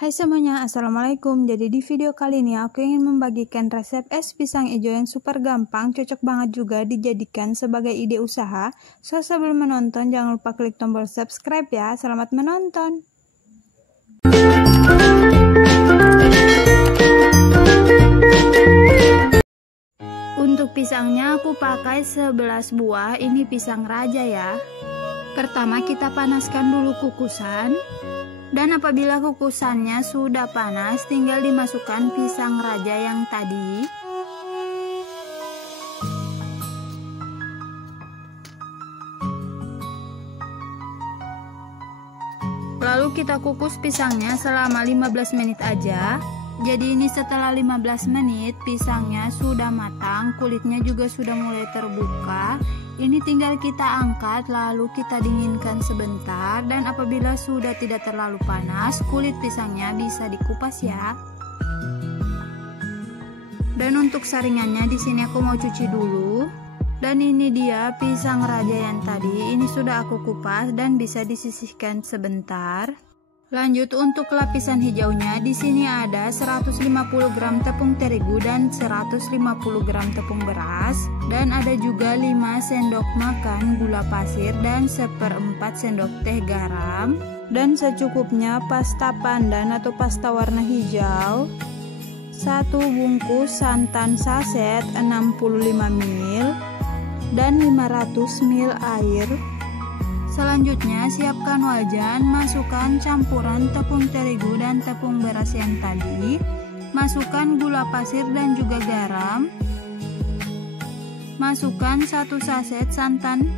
Hai semuanya, assalamualaikum. Jadi di video kali ini aku ingin membagikan resep es pisang hijau yang super gampang, cocok banget juga dijadikan sebagai ide usaha. So sebelum menonton jangan lupa klik tombol subscribe ya. Selamat menonton. Untuk pisangnya aku pakai 11 buah, ini pisang raja ya. Pertama kita panaskan dulu kukusan. Dan apabila kukusannya sudah panas, tinggal dimasukkan pisang raja yang tadi. Lalu kita kukus pisangnya selama 15 menit aja. Jadi ini setelah 15 menit pisangnya sudah matang, kulitnya juga sudah mulai terbuka. Ini tinggal kita angkat lalu kita dinginkan sebentar, dan apabila sudah tidak terlalu panas, kulit pisangnya bisa dikupas ya. Dan untuk saringannya di sini aku mau cuci dulu. Dan ini dia pisang raja yang tadi, ini sudah aku kupas dan bisa disisihkan sebentar. Lanjut untuk lapisan hijaunya, di sini ada 150 gram tepung terigu dan 150 gram tepung beras, dan ada juga 5 sendok makan gula pasir dan 1/4 sendok teh garam, dan secukupnya pasta pandan atau pasta warna hijau, 1 bungkus santan saset 65 ml, dan 500 ml air. Selanjutnya siapkan wajan, masukkan campuran tepung terigu dan tepung beras yang tadi, masukkan gula pasir dan juga garam, masukkan 1 saset santan,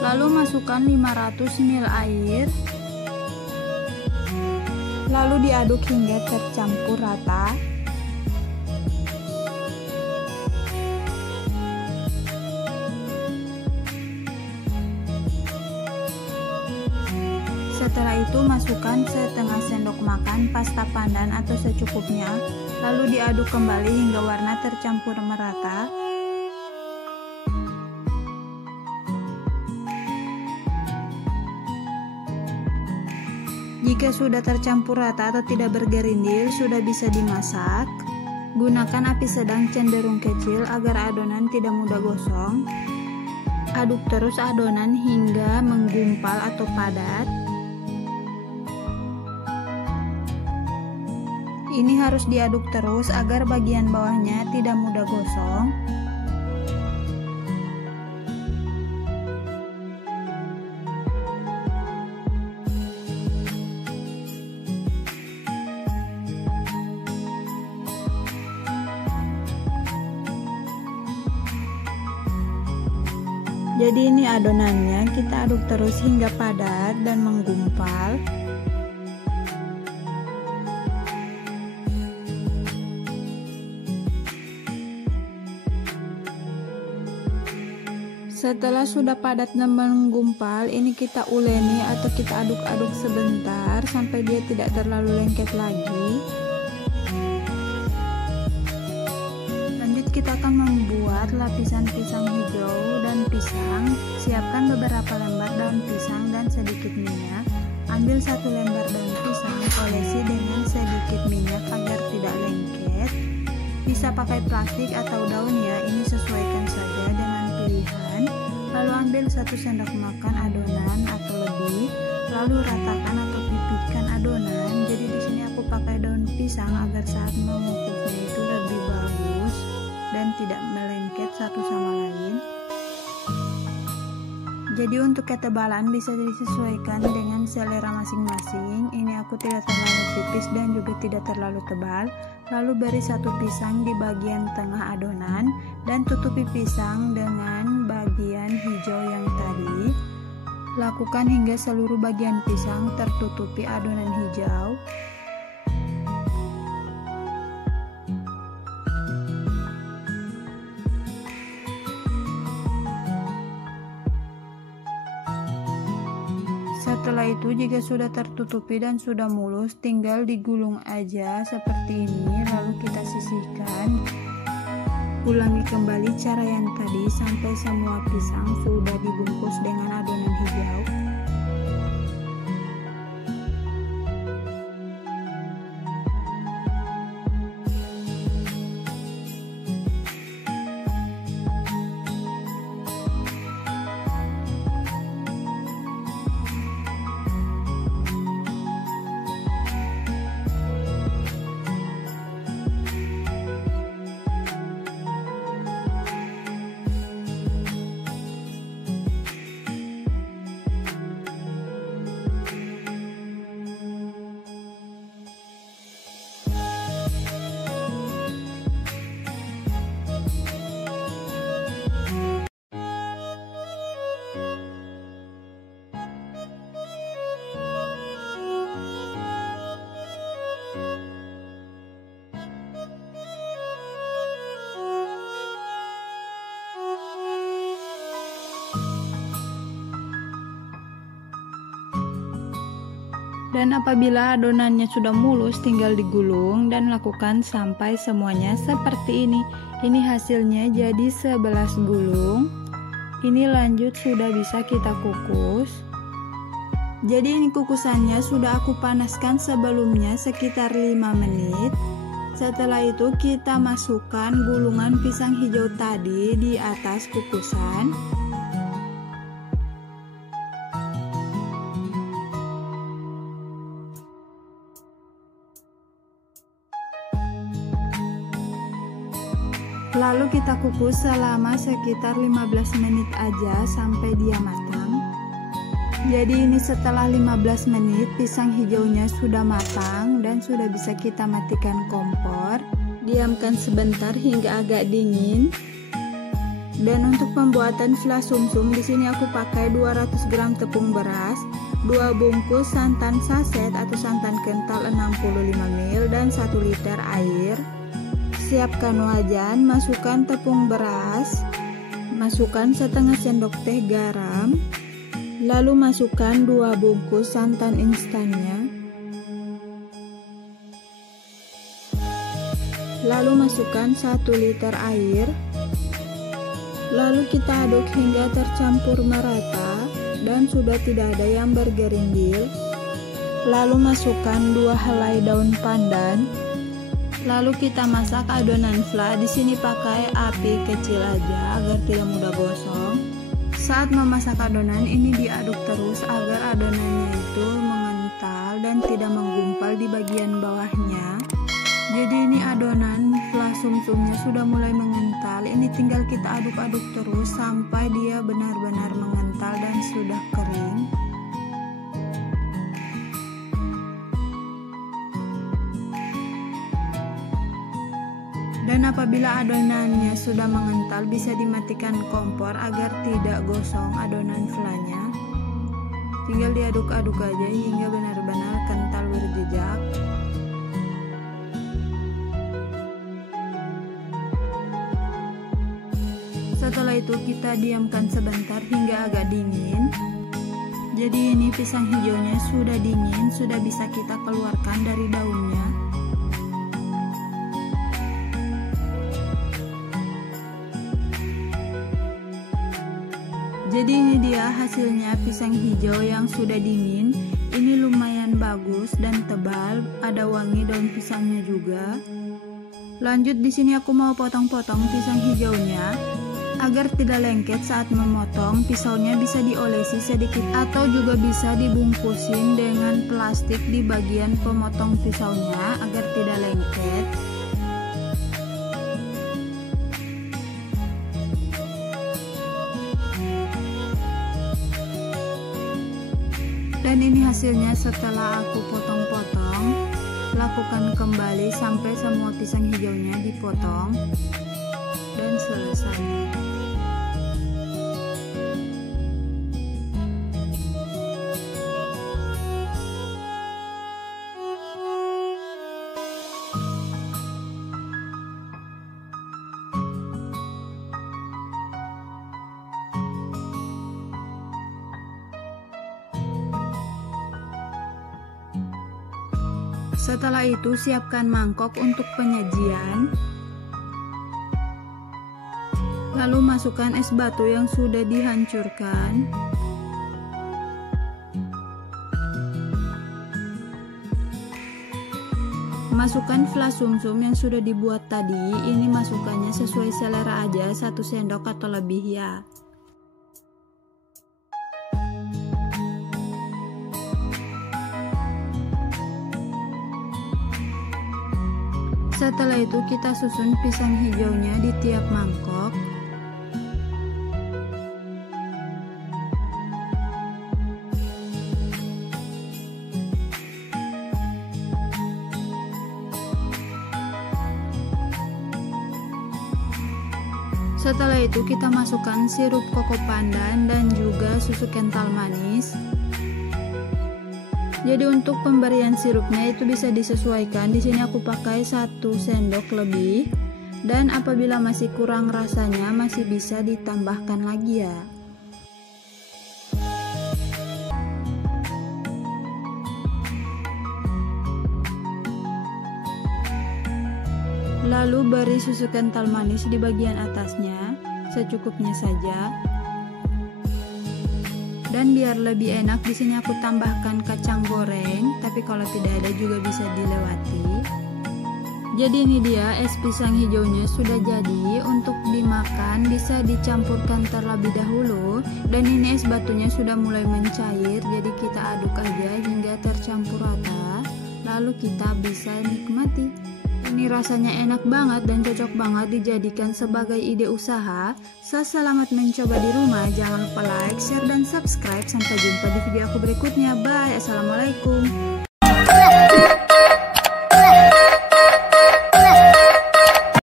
lalu masukkan 500 ml air, lalu diaduk hingga tercampur rata. Setelah itu masukkan setengah sendok makan pasta pandan atau secukupnya, lalu diaduk kembali hingga warna tercampur merata. Jika sudah tercampur rata atau tidak bergerindil, sudah bisa dimasak. Gunakan api sedang cenderung kecil agar adonan tidak mudah gosong. Aduk terus adonan hingga menggumpal atau padat. Ini harus diaduk terus agar bagian bawahnya tidak mudah gosong. Jadi ini adonannya kita aduk terus hingga padat dan menggumpal. Setelah sudah padat dan menggumpal, ini kita uleni atau kita aduk-aduk sebentar sampai dia tidak terlalu lengket lagi. Lanjut kita akan membuat lapisan pisang hijau dan pisang. Siapkan beberapa lembar daun pisang dan sedikit minyak. Ambil 1 lembar daun pisang, olesi dengan sedikit minyak agar tidak lengket. Bisa pakai plastik atau daun ya, ini sesuaikan saja dengan pilihan. Lalu ambil 1 sendok makan adonan atau lebih, lalu ratakan atau pipihkan adonan. Jadi di sini aku pakai daun pisang agar saat mengukusnya itu lebih bagus dan tidak melengket satu sama lain. Jadi untuk ketebalan bisa disesuaikan dengan selera masing-masing. Ini aku tidak terlalu tipis dan juga tidak terlalu tebal. Lalu beri 1 pisang di bagian tengah adonan dan tutupi pisang dengan bagian hijau yang tadi. Lakukan hingga seluruh bagian pisang tertutupi adonan hijau. Setelah itu jika sudah tertutupi dan sudah mulus, tinggal digulung aja seperti ini, lalu kita sisihkan. Ulangi kembali cara yang tadi sampai semua pisang sudah dibungkus Dan apabila adonannya sudah mulus, tinggal digulung dan lakukan sampai semuanya seperti ini. Ini hasilnya jadi 11 gulung. Ini lanjut sudah bisa kita kukus. Jadi ini kukusannya sudah aku panaskan sebelumnya sekitar 5 menit. Setelah itu kita masukkan gulungan pisang hijau tadi di atas kukusan. Lalu kita kukus selama sekitar 15 menit aja sampai dia matang. Jadi ini setelah 15 menit pisang hijaunya sudah matang dan sudah bisa kita matikan kompor. Diamkan sebentar hingga agak dingin. Dan untuk pembuatan fla sumsum di sini aku pakai 200 gram tepung beras, 2 bungkus santan saset atau santan kental 65 ml dan 1 liter air. Siapkan wajan, masukkan tepung beras, masukkan setengah sendok teh garam, lalu masukkan 2 bungkus santan instannya, lalu masukkan 1 liter air, lalu kita aduk hingga tercampur merata dan sudah tidak ada yang bergerindil. Lalu masukkan 2 helai daun pandan. Lalu kita masak adonan fla. Di sini pakai api kecil aja agar tidak mudah gosong. Saat memasak adonan ini diaduk terus agar adonannya itu mengental dan tidak menggumpal di bagian bawahnya. Jadi ini adonan fla sumsumnya sudah mulai mengental. Ini tinggal kita aduk-aduk terus sampai dia benar-benar mengental dan sudah kering. Dan apabila adonannya sudah mengental, bisa dimatikan kompor agar tidak gosong adonan flanya. Tinggal diaduk-aduk aja hingga benar-benar kental berjejak. Setelah itu kita diamkan sebentar hingga agak dingin. Jadi ini pisang hijaunya sudah dingin, sudah bisa kita keluarkan dari daunnya. Jadi ini dia hasilnya pisang hijau yang sudah dingin. Ini lumayan bagus dan tebal, ada wangi daun pisangnya juga. Lanjut di sini aku mau potong-potong pisang hijaunya. Agar tidak lengket saat memotong, pisaunya bisa diolesi sedikit atau juga bisa dibungkusin dengan plastik di bagian pemotong pisaunya agar tidak lengket. Dan ini hasilnya setelah aku potong-potong. Lakukan kembali sampai semua pisang hijaunya dipotong dan selesai. Setelah itu siapkan mangkok untuk penyajian. Lalu masukkan es batu yang sudah dihancurkan. Masukkan fla sumsum yang sudah dibuat tadi. Ini masukannya sesuai selera aja, 1 sendok atau lebih ya. Setelah itu kita susun pisang hijaunya di tiap mangkok. Setelah itu kita masukkan sirup koko pandan dan juga susu kental manis. Jadi untuk pemberian sirupnya itu bisa disesuaikan. Di sini aku pakai 1 sendok lebih. Dan apabila masih kurang rasanya masih bisa ditambahkan lagi ya. Lalu beri susu kental manis di bagian atasnya, secukupnya saja. Dan biar lebih enak, di sini aku tambahkan kacang goreng, tapi kalau tidak ada juga bisa dilewati. Jadi ini dia es pisang hijaunya sudah jadi. Untuk dimakan bisa dicampurkan terlebih dahulu. Dan ini es batunya sudah mulai mencair, jadi kita aduk aja hingga tercampur rata. Lalu kita bisa nikmati. Ini rasanya enak banget dan cocok banget dijadikan sebagai ide usaha. Selamat mencoba di rumah. Jangan lupa like, share, dan subscribe. Sampai jumpa di video aku berikutnya. Bye. Assalamualaikum.